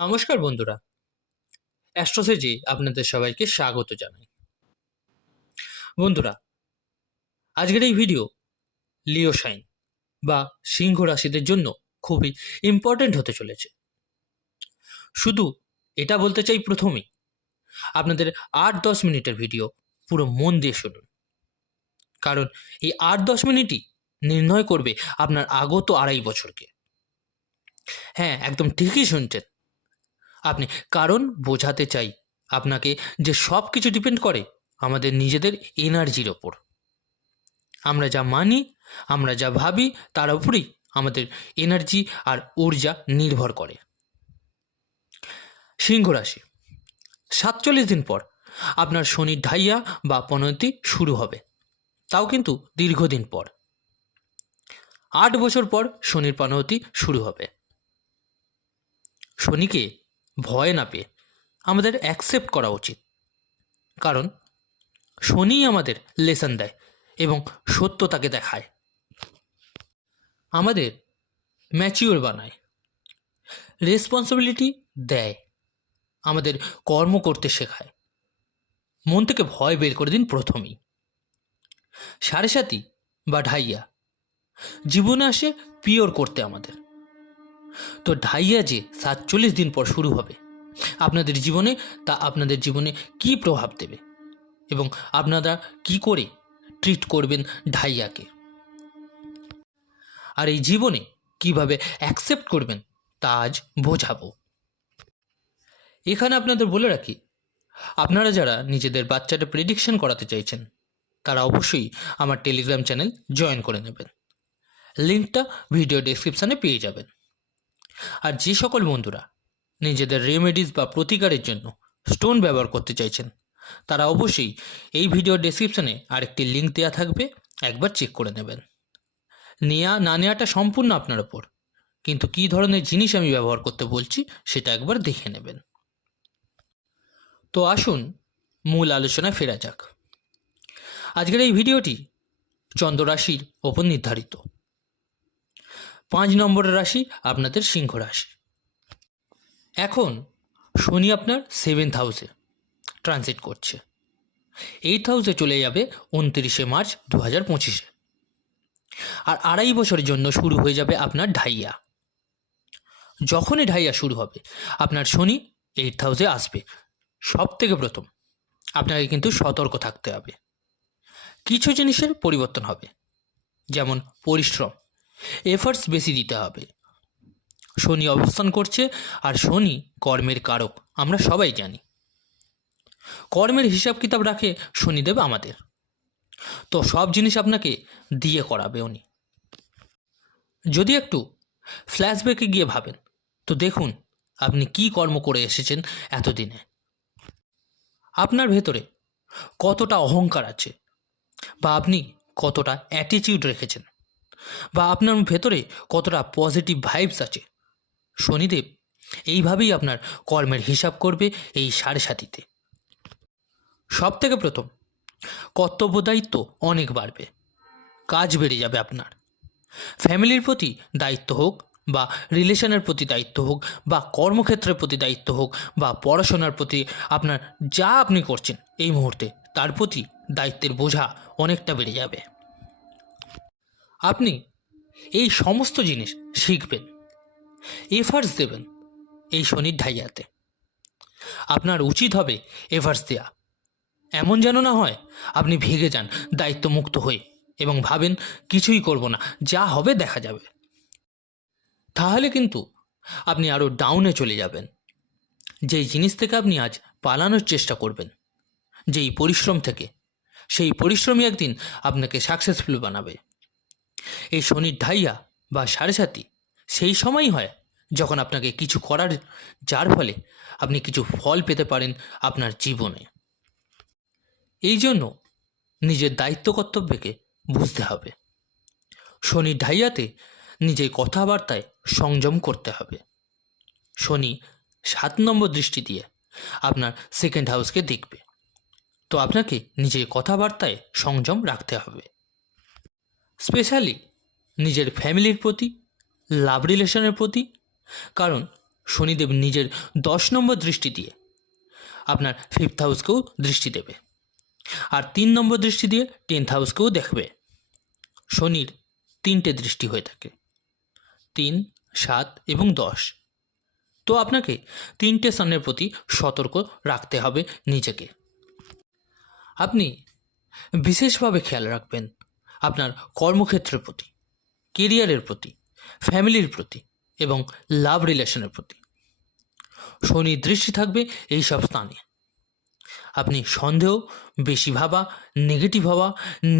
নমস্কার বন্ধুরা, অ্যাস্ট্রোসেজে আপনাদের সবাইকে স্বাগত জানাই। বন্ধুরা, আজকের এই ভিডিও লিও সাইন বা সিংহ রাশিদের জন্য খুবই ইম্পর্ট্যান্ট হতে চলেছে। শুধু এটা বলতে চাই প্রথমেই, আপনাদের 8-10 মিনিটের ভিডিও পুরো মন দিয়ে শুনুন, কারণ এই 8-10 মিনিটই নির্ণয় করবে আপনার আগত 2.5 বছরকে। হ্যাঁ, একদম ঠিকই শুনছেন আপনি, কারণ বোঝাতে চাই আপনাকে যে সব কিছু ডিপেন্ড করে আমাদের নিজেদের এনার্জির ওপর। আমরা যা মানি, আমরা যা ভাবি, তার উপরেই আমাদের এনার্জি আর ঊর্জা নির্ভর করে। সিংহ রাশি, 47 দিন পর আপনার শনির ঢাইয়া বা পনতি শুরু হবে, তাও কিন্তু দীর্ঘদিন পর। 8 বছর পর শনির পনতি শুরু হবে। শনিকে ভয় না পেয়ে আমাদের অ্যাকসেপ্ট করা উচিত, কারণ শনিই আমাদের লেসন দেয় এবং সত্যতাকে দেখায়, আমাদের ম্যাচিওর বানায়, রেসপন্সিবিলিটি দেয়, আমাদের কর্ম করতে শেখায়। মন থেকে ভয় বের করে দিন প্রথমেই। 7.5 বা ঢাইয়া জীবনে আসে পিওর করতে আমাদের। তো ঢাইয়া যে 47 দিন পর শুরু হবে আপনাদের জীবনে, তা আপনাদের জীবনে কি প্রভাব দেবে এবং আপনারা কি করে ট্রিট করবেন ঢাইয়াকে, আর এই জীবনে কিভাবে অ্যাকসেপ্ট করবেন তা আজ বোঝাবো। এখানে আপনাদের বলে রাখি, আপনারা যারা নিজেদের বাচ্চাটা প্রেডিকশন করাতে চাইছেন তারা অবশ্যই আমার টেলিগ্রাম চ্যানেল জয়েন করে নেবেন। লিঙ্কটা ভিডিও ডেসক্রিপশানে পেয়ে যাবেন। আর যে সকল বন্ধুরা নিজেদের রেমেডিস বা প্রতিকারের জন্য স্টোন ব্যবহার করতে চাইছেন তারা অবশ্যই এই ভিডিও ডেসক্রিপশানে আরেকটি লিঙ্ক দেওয়া থাকবে, একবার চেক করে নেবেন। নেওয়া না নেওয়াটা সম্পূর্ণ আপনার ওপর, কিন্তু কী ধরনের জিনিস আমি ব্যবহার করতে বলছি সেটা একবার দেখে নেবেন। তো আসুন মূল আলোচনায় ফেরা যাক। আজকের এই ভিডিওটি চন্দ্র রাশির ওপর নির্ধারিত। 5 নম্বরের রাশি আপনাদের সিংহ রাশি। এখন শনি আপনার 7th হাউসে ট্রানজিট করছে। 8th হাউসে চলে যাবে 29শে মার্চ 2025-এ। আর 2.5 বছরের জন্য শুরু হয়ে যাবে আপনার ঢাইয়া। যখনই ঢাইয়া শুরু হবে আপনার শনি 8th হাউসে আসবে। সব থেকে প্রথম আপনাকে কিন্তু সতর্ক থাকতে হবে। কিছু জিনিসের পরিবর্তন হবে, যেমন পরিশ্রম, এফার্টস বেশি দিতে হবে। শনি অবস্থান করছে, আর শনি কর্মের কারক, আমরা সবাই জানি। কর্মের হিসাব কিতাব রাখে শনিদেব আমাদের, তো সব জিনিস আপনাকে দিয়ে করাবে উনি। যদি একটু ফ্ল্যাশব্যাকে গিয়ে ভাবেন তো দেখুন আপনি কি কর্ম করে এসেছেন এতদিনে। আপনার ভেতরে কতটা অহংকার আছে, বা আপনি কতটা অ্যাটিটিউড রেখেছেন, বা আপনার ভেতরে কতটা পজিটিভ ভাইবস আছে। শনিদেব এইভাবেই আপনার কর্মের হিসাব করবে এই 7.5-তে। সব থেকে প্রথম কর্তব্য দায়িত্ব অনেক বাড়বে, কাজ বেড়ে যাবে আপনার। ফ্যামিলির প্রতি দায়িত্ব হোক, বা রিলেশনের প্রতি দায়িত্ব হোক, বা কর্মক্ষেত্রের প্রতি দায়িত্ব হোক, বা পড়াশোনার প্রতি, আপনার যা আপনি করছেন এই মুহূর্তে তার প্রতি দায়িত্বের বোঝা অনেকটা বেড়ে যাবে। আপনি এই সমস্ত জিনিস শিখবেন, এফার্টস দেবেন এই শনির ঢাইয়াতে। আপনার উচিত হবে এফার্টস দেওয়া, এমন যেন না হয় আপনি ভেগে যান দায়িত্বমুক্ত হয়ে এবং ভাবেন কিছুই করব না, যা হবে দেখা যাবে। তাহলে কিন্তু আপনি আরও ডাউনে চলে যাবেন। যেই জিনিস থেকে আপনি আজ পালানোর চেষ্টা করবেন, যেই পরিশ্রম থেকে, সেই পরিশ্রমই একদিন আপনাকে সাকসেসফুল বানাবে। এই শনির ঢাইয়া বা 7.5 সেই সময়ই হয় যখন আপনাকে কিছু করার, যার ফলে আপনি কিছু ফল পেতে পারেন আপনার জীবনে। এই জন্য নিজের দায়িত্ব কর্তব্যকে বুঝতে হবে। শনির ঢাইয়াতে নিজের কথাবার্তায় সংযম করতে হবে। শনি 7 নম্বর দৃষ্টি দিয়ে আপনার 2nd হাউসকে দেখবে, তো আপনাকে নিজের কথাবার্তায় সংযম রাখতে হবে। স্পেশালি নিজের ফ্যামিলির প্রতি, লাভ রিলেশনের প্রতি, কারণ শনিদেব নিজের 10 নম্বর দৃষ্টি দিয়ে আপনার 5th হাউসকেও দৃষ্টি দেবে, আর 3 নম্বর দৃষ্টি দিয়ে 10th হাউসকেও দেখবে। শনির 3টে দৃষ্টি হয়ে থাকে, 3, 7 এবং 10। তো আপনাকে 3টে স্থানের প্রতি সতর্ক রাখতে হবে নিজেকে। আপনি বিশেষভাবে খেয়াল রাখবেন আপনার কর্মক্ষেত্রের প্রতি, কেরিয়ারের প্রতি, ফ্যামিলির প্রতি এবং লাভ রিলেশনের প্রতি। শনির দৃষ্টি থাকবে এই সব স্থানে। আপনি সন্দেহ, বেশি ভাবা,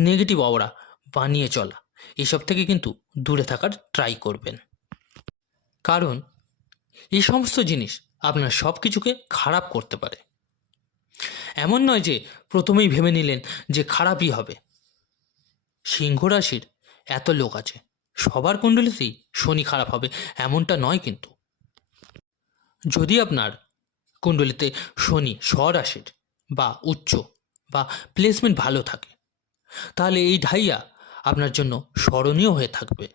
নেগেটিভ অওরা বানিয়ে চলা এসব থেকে কিন্তু দূরে থাকার ট্রাই করবেন, কারণ এই সমস্ত জিনিস আপনার সব কিছুকে খারাপ করতে পারে। এমন নয় যে প্রথমেই ভেবে নিলেন যে খারাপই হবে। সিংহ রাশির এত লোক আছে, সবার কুণ্ডলিতেই শনি খারাপ হবে এমনটা নয় কিন্তু। যদি আপনার কুণ্ডলিতে শনি স্বরাশির বা উচ্চ বা প্লেসমেন্ট ভালো থাকে, তাহলে এই ঢাইয়া আপনার জন্য স্মরণীয় হয়ে থাকবে,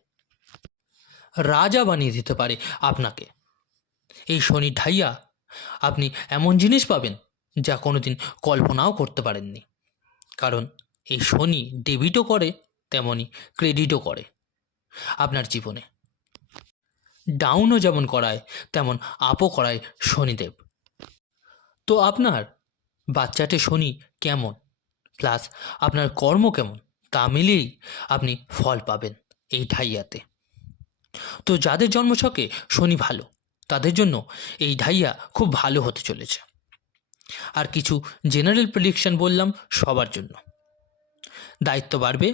রাজা বানিয়ে দিতে পারে আপনাকে। এই শনি ঢাইয়া আপনি এমন জিনিস পাবেন যা কোনোদিন কল্পনাও করতে পারেননি, কারণ এই শনি ডেবিটও করে তেমনই ক্রেডিটও করে আপনার জীবনে। ডাউনও যেমন করায় তেমন আপও করায় শনিদেব। তো আপনার বাচ্চাটে শনি কেমন প্লাস আপনার কর্ম কেমন তা মিলিয়েই আপনি ফল পাবেন এই ঢাইয়াতে। তো যাদের জন্মছকে শনি ভালো, তাদের জন্য এই ঢাইয়া খুব ভালো হতে চলেছে। আর কিছু জেনারেল প্রেডিকশন বললাম সবার জন্য। দায়িত্ব বাড়বে,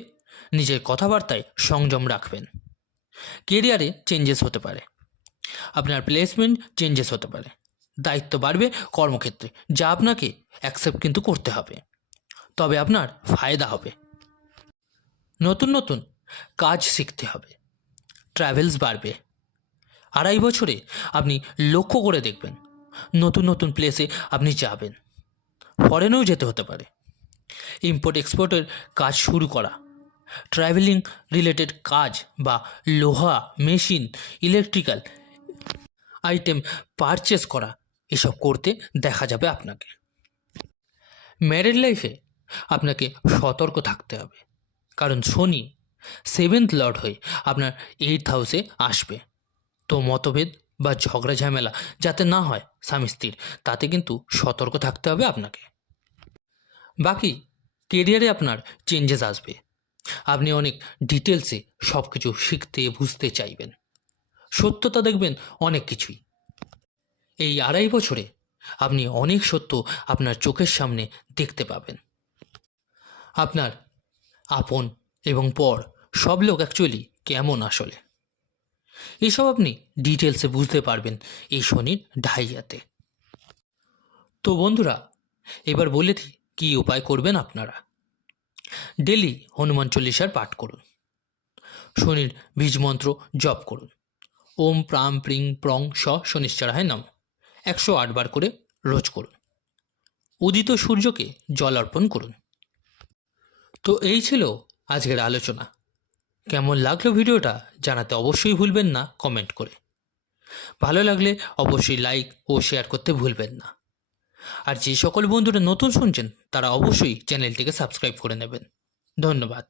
নিজের কথাবার্তায় সংযম রাখবেন। কেরিয়ারে চেঞ্জেস হতে পারে, আপনার প্লেসমেন্ট চেঞ্জেস হতে পারে, দায়িত্ব বাড়বে কর্মক্ষেত্রে, যা আপনাকে অ্যাকসেপ্ট কিন্তু করতে হবে, তবে আপনার ফায়দা হবে। নতুন নতুন কাজ শিখতে হবে, ট্রাভেলস বাড়বে। 2.5 বছরে আপনি লক্ষ্য করে দেখবেন নতুন নতুন প্লেসে আপনি যাবেন, ফরেনেও যেতে হতে পারে। ইম্পোর্ট এক্সপোর্টের কাজ শুরু করা, ট্রাভেলিং রিলেটেড কাজ বা লোহা, মেশিন, ইলেকট্রিক্যাল আইটেম পারচেস করা, এসব করতে দেখা যাবে আপনাকে। ম্যারিড লাইফে আপনাকে সতর্ক থাকতে হবে, কারণ শনি 7th লর্ড হয়ে আপনার 8th হাউসে আসবে। তো মতভেদ বা ঝগড়া ঝামেলা যাতে না হয় স্বামী স্ত্রীর, তাতে কিন্তু সতর্ক থাকতে হবে আপনাকে। বাকি কেরিয়ারে আপনার চেঞ্জেস আসবে, আপনি অনেক ডিটেলসে সব কিছু শিখতে বুঝতে চাইবেন, সত্যতা দেখবেন অনেক কিছুই। এই 2.5 বছরে আপনি অনেক সত্য আপনার চোখের সামনে দেখতে পাবেন। আপনার আপন এবং পর সব লোক অ্যাকচুয়ালি কেমন আসলে, এসব আপনি ডিটেলসে বুঝতে পারবেন এই শনির ঢাইয়াতে। তো বন্ধুরা, এবার বলে দিই কী উপায় করবেন আপনারা। ডেলি হনুমান চল্লিশার পাঠ করুন, শনির বীজ মন্ত্র জপ করুন, ওম প্রাম প্রিং প্রং স শনিশ্চরায় নমঃ 108 বার করে রোজ করুন। উদিত সূর্যকে জল অর্পণ করুন। তো এই ছিল আজকের আলোচনা। কেমন লাগলো ভিডিওটা জানাতে অবশ্যই ভুলবেন না কমেন্ট করে। ভালো লাগলে অবশ্যই লাইক ও শেয়ার করতে ভুলবেন না। আর যে সকল বন্ধুরা নতুন শুনছেন তারা অবশ্যই চ্যানেলটিকে সাবস্ক্রাইব করে নেবেন। ধন্যবাদ।